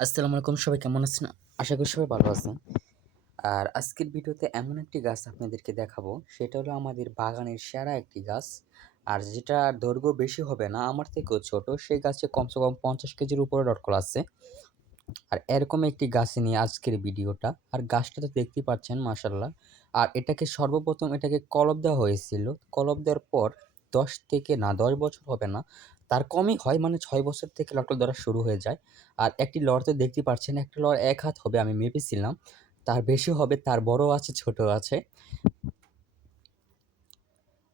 আসসালামু আলাইকুম, সবাই কেমন আছেন? আশা করি সবাই ভালো আছেন। আর আজকের ভিডিওতে এমন একটি গাছ আপনাদেরকে দেখাবো, সেটা হলো আমাদের বাগানের সেরা একটি গাছ। আর যেটার দৈর্ঘ্য বেশি হবে না, আমার থেকেও ছোট। সেই গাছে কমসে কম ৫০ কেজির উপরে লটকল আছে। আর এরকম একটি গাছ নিয়ে আজকের ভিডিওটা। আর গাছটা তো দেখতেই পাচ্ছেন মাশাআল্লাহ। আর এটাকে সর্বপ্রথম কলম দেওয়া হয়েছিল। কলম দেওয়ার পর ১০ থেকে না ১০ বছর হবে না, তার কমই হয়, মানে ৬ বছর থেকে লটকল ধরা শুরু হয়ে যায়। আর একটি লর তো দেখতেই পাচ্ছেন, একটা লর ১ হাত হবে, আমি মেপেছিলাম। তার বেশি হবে, তার বড় আছে, ছোট আছে।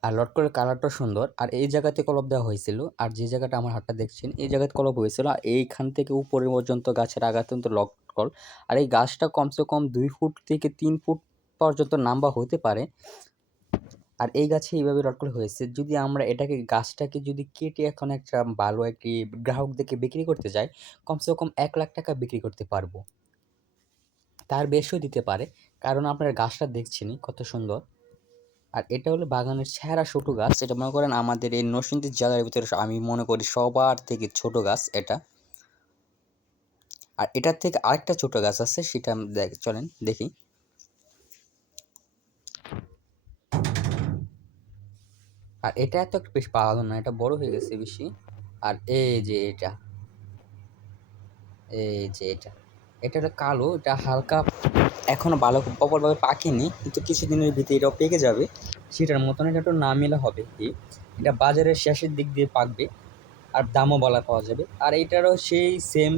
আর লটকনের কালারটাও সুন্দর। আর এই জায়গাতে কলম দেওয়া হয়েছিল। আর যে জায়গাটা আমার হাতটা দেখছেন, এই জায়গাতে কলম হয়েছিল। আর এইখান থেকে উপরে পর্যন্ত গাছের আগা পর্যন্ত লটকল। আর এই গাছটা কমসে কম ২ ফুট থেকে ৩ ফুট পর্যন্ত লম্বা হতে পারে। আর এই গাছে এইভাবে লটকল হয়েছে। যদি আমরা গাছটাকে যদি কেটে এখন একটা ভালো একটি গ্রাহকদেরকে বিক্রি করতে যাই, কমসে কম ৳১,০০,০০০ বিক্রি করতে পারবো। তার বেশিও দিতে পারে। কারণ আপনারা গাছটা দেখছেনই কত সুন্দর। আর এটা হলো বাগানের সেরা ছোট গাছ। এটা মনে করেন আমাদের এই নরসিংদী জেলার ভিতরে আমি মনে করি সবার থেকে ছোট গাছ এটা। আর এটার থেকে আরেকটা ছোট গাছ আছে, সেটা চলেন দেখি। আর এটা এত একটা বেশ ভালো না, এটা বড় হয়ে গেছে বেশি। আর এই যে এটা এটা হলো কালো, এটা হালকা এখনো ভালো প্রপারভাবে পাকেনি, কিন্তু কিছুদিনের ভিতরে এটাও পেকে যাবে। সেটার মতন এটা একটু না মেলা হবে কি, এটা বাজারের শেষের দিক দিয়ে পাকবে। আর দামও বলা পাওয়া যাবে। আর এইটারও সেই সেম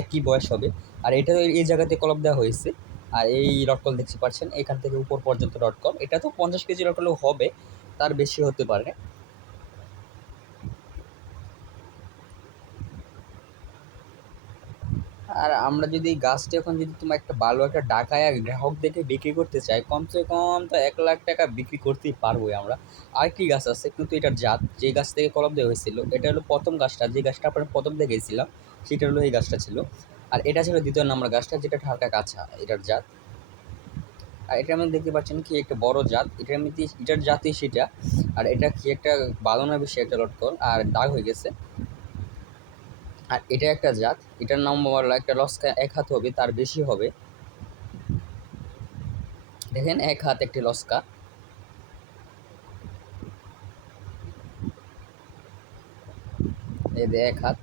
একই বয়স হবে। আর এটারও এই জায়গাতে কলম দেওয়া হয়েছে। আর এই লটকল দেখতে পাচ্ছেন, এখান থেকে উপর পর্যন্ত লটকল। এটা তো ৫০ কেজি লটকলও হবে, তার বেশি হতে পারে। আর আমরা যদি এই গাছটা এখন যদি তোমার একটা ভালো একটা ডাকায়া গ্রাহক দেখে বিক্রি করতে চাই, কমসে কম তো ৳১,০০,০০০ বিক্রি করতেই পারবোই আমরা। আরেকটি গাছ আছে, কিন্তু এটার জাত, যে গাছ থেকে কলম দেওয়া হয়েছিল, এটা হলো ১ম গাছটা, যে গাছটা আপনার ১ম দেখেছিলাম, সেটা হলো এই গাছটা ছিল। আর এটা ছিল ২য় নাম্বার গাছটা, যেটা হালকা কাঁচা, এটার জাত। আর এটার মধ্যে দেখতে পাচ্ছেন কি একটা বড় জাত, এটার মধ্যে এটার জাতই সেটা। আর এটা কি একটা ভালো না বেশি একটা লটকল, আর দাগ হয়ে গেছে। আর এটা একটা জাত, এটার নাম বলা একটা লস্কা ১ হাত হবে, তার বেশি হবে। দেখেন ১ হাত একটি লস্কা। এই যে ১ হাত,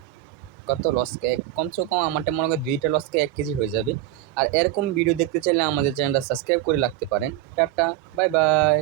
কত লস্কা, কমসে কম আমারটা মনে হয় ২টা লস্কা ১ কেজি হয়ে যাবে। আর এরকম ভিডিও দেখতে চাইলে আমাদের চ্যানেলটা সাবস্ক্রাইব করে রাখতে পারেন। Tata, bye bye.